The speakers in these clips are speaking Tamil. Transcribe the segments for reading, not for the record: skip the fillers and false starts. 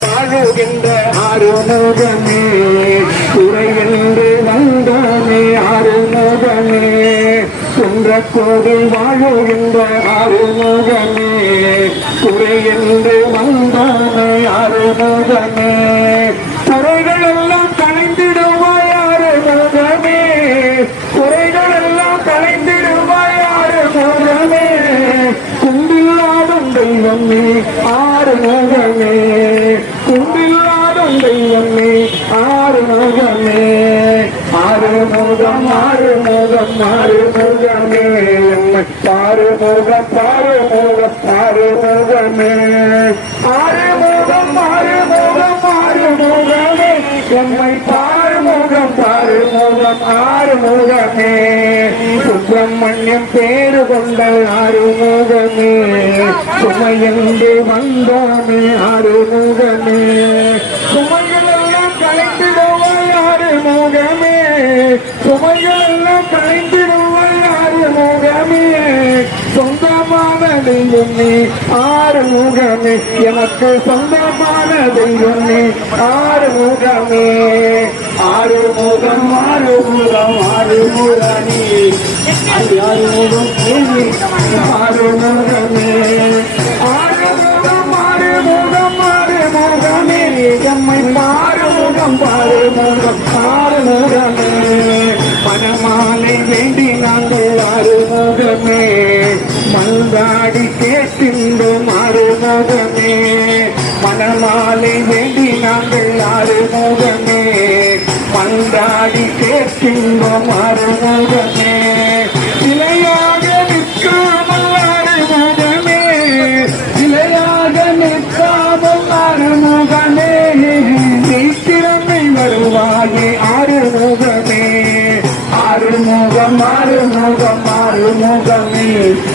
வாழுகின்ற ஆறுமுகமே துறையென்று வந்தானே ஆறுமுகமே சென்ற கோவில் வாழுகின்ற ஆறுமுகமே துறையென்று வந்தானே ஆறுமுகமே குறைகள் எல்லாம் கலைந்திடுவாய் ஆறுமுகமே குறைகள் எல்லாம் கலைந்திடுவாய் ஆறுமுகமே கும்பில்லாடும் தெய்வமே ஆறுமுகமே கும்பில்லாடும் தெய்வமே ஆறுமுகமே ஆறுமுகம் ஆறுமுகம் ஆறுமுகமே எம்மை பாருமுகம் பாருமுகம் ஆறுமுகமே ஆறுமுகம் ஆறுமுகம் ஆறுமுகமே எம்மை பாருமுகம் பாருமுகம் ஆறுமுகமே சுப்பிரமணியம் பேரு கொண்ட ஆறுமுகமே சுமையென்று வந்தானே ஆறுமுகமே சுமைகளெல்லாம் கலைந்திடுவாய் ஆறுமுகமே சுமைகளெல்லாம் கலைந்திடுவாய் ஆறுமுகமே சொந்தமான தெய்வமே ஆறுமுகமே எனக்கு சொந்தமான தெய்வமே ஆறுமுகமே ஆறுமுகம் ஆறுமுகம் ஆறுமுகமே ஆறுமுகம் ஆறுமுகமே ஆறுமுகம் ஆறுமுகம் ஆறுமுகமே எம்மை பாருமுகம் பாருமுகம் ஆறுமுகமே மனமாலை வேண்டி நாங்கள் ஆறுமுகமே மந்தாடி கேட்டிருந்தோம் ஆறுமுகமே மனமாலை வேண்டி நாங்கள் ஆறுமுகமே மந்தாடி கேட்டிருந்தோம் ஆறுமுகமே சிலையாக நிற்காமல் ஆறுமுகமே சிலையாக நிற்காமல் ஆறுமுகமே நீத்திறமை வருவாயே ஆறுமுகமே ஆறுமுகம் ஆறுமுகம் ஆறுமுகமே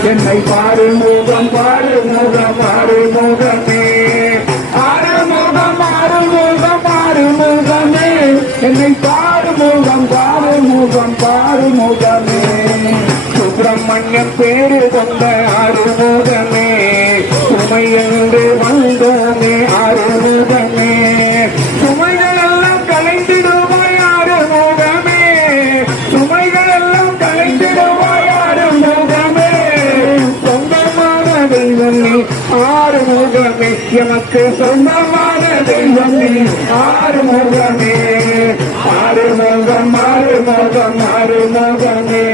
என்னை பாருமுகம் பாருமுகம் ஆறுமுகமே ஆறுமுகம் ஆறுமுகம் ஆறுமுகமே என்னை பாருமுகம் பாருமுகம் பாருமுகமே சுப்பிரமணியம் பேரு கொண்ட ஆறுமுகமே சுமையென்று வந்தோமே ஆறுமுகமே சுமைகள் எல்லாம் கலைந்திடுவாய் ஆறுமுகமே சுமைகள் எல்லாம் கலைந்திடுவாய் ஆறுமுகமே சொந்தமான தெய்வமே ஆறுமுகமே எமக்கு சொந்தமான தெய்வமே ஆறுமுகமே ஆறுமுகம் ஆறுமுகம் ஆறுமுகமே